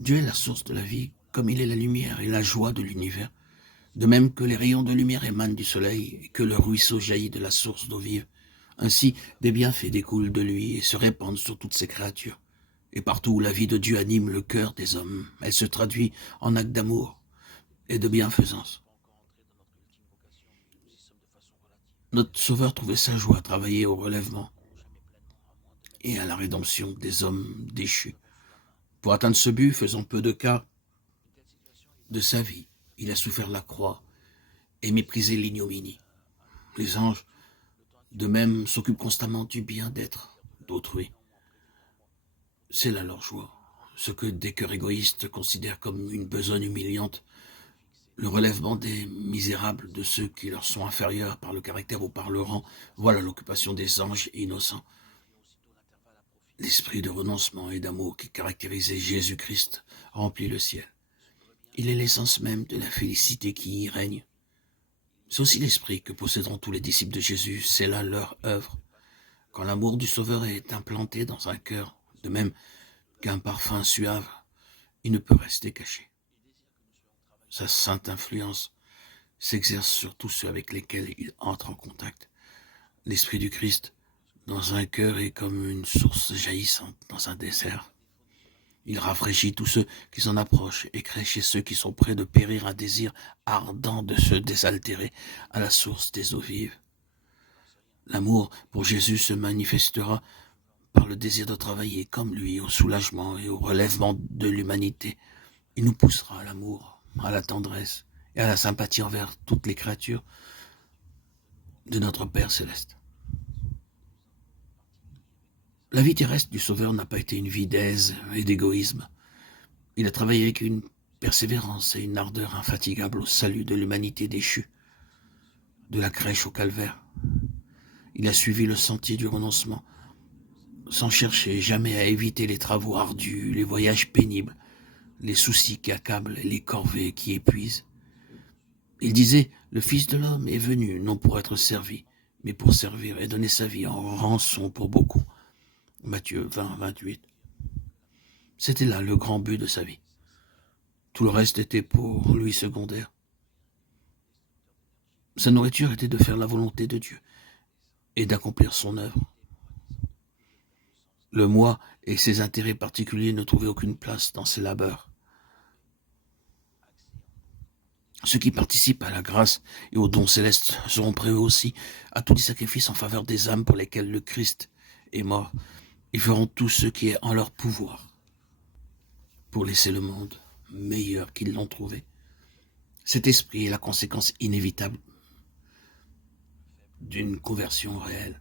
Dieu est la source de la vie, comme il est la lumière et la joie de l'univers. De même que les rayons de lumière émanent du soleil et que le ruisseau jaillit de la source d'eau vive. Ainsi, des bienfaits découlent de lui et se répandent sur toutes ses créatures. Et partout où la vie de Dieu anime le cœur des hommes, elle se traduit en actes d'amour et de bienfaisance. Notre Sauveur trouvait sa joie à travailler au relèvement et à la rédemption des hommes déchus. Pour atteindre ce but, faisant peu de cas de sa vie, il a souffert la croix et méprisé l'ignominie. Les anges, de même, s'occupent constamment du bien-être d'autrui. C'est là leur joie. Ce que des cœurs égoïstes considèrent comme une besogne humiliante, le relèvement des misérables, de ceux qui leur sont inférieurs par le caractère ou par le rang, voilà l'occupation des anges innocents. L'esprit de renoncement et d'amour qui caractérisait Jésus-Christ remplit le ciel. Il est l'essence même de la félicité qui y règne. C'est aussi l'esprit que posséderont tous les disciples de Jésus, c'est là leur œuvre. Quand l'amour du Sauveur est implanté dans un cœur, de même qu'un parfum suave, il ne peut rester caché. Sa sainte influence s'exerce sur tous ceux avec lesquels il entre en contact. L'esprit du Christ dans un cœur est comme une source jaillissante dans un désert. Il rafraîchit tous ceux qui s'en approchent et crée chez ceux qui sont près de périr un désir ardent de se désaltérer à la source des eaux vives. L'amour pour Jésus se manifestera par le désir de travailler comme lui au soulagement et au relèvement de l'humanité. Il nous poussera à l'amour, à la tendresse et à la sympathie envers toutes les créatures de notre Père céleste. La vie terrestre du Sauveur n'a pas été une vie d'aise et d'égoïsme. Il a travaillé avec une persévérance et une ardeur infatigables au salut de l'humanité déchue, de la crèche au calvaire. Il a suivi le sentier du renoncement, sans chercher jamais à éviter les travaux ardus, les voyages pénibles, les soucis qui accablent et les corvées qui épuisent. Il disait, le Fils de l'homme est venu non pour être servi, mais pour servir et donner sa vie en rançon pour beaucoup. Matthieu 20, 28. C'était là le grand but de sa vie. Tout le reste était pour lui secondaire. Sa nourriture était de faire la volonté de Dieu et d'accomplir son œuvre. Le moi et ses intérêts particuliers ne trouvaient aucune place dans ses labeurs. Ceux qui participent à la grâce et aux dons célestes seront prêts eux aussi à tous les sacrifices en faveur des âmes pour lesquelles le Christ est mort. Ils feront tout ce qui est en leur pouvoir pour laisser le monde meilleur qu'ils l'ont trouvé. Cet esprit est la conséquence inévitable d'une conversion réelle.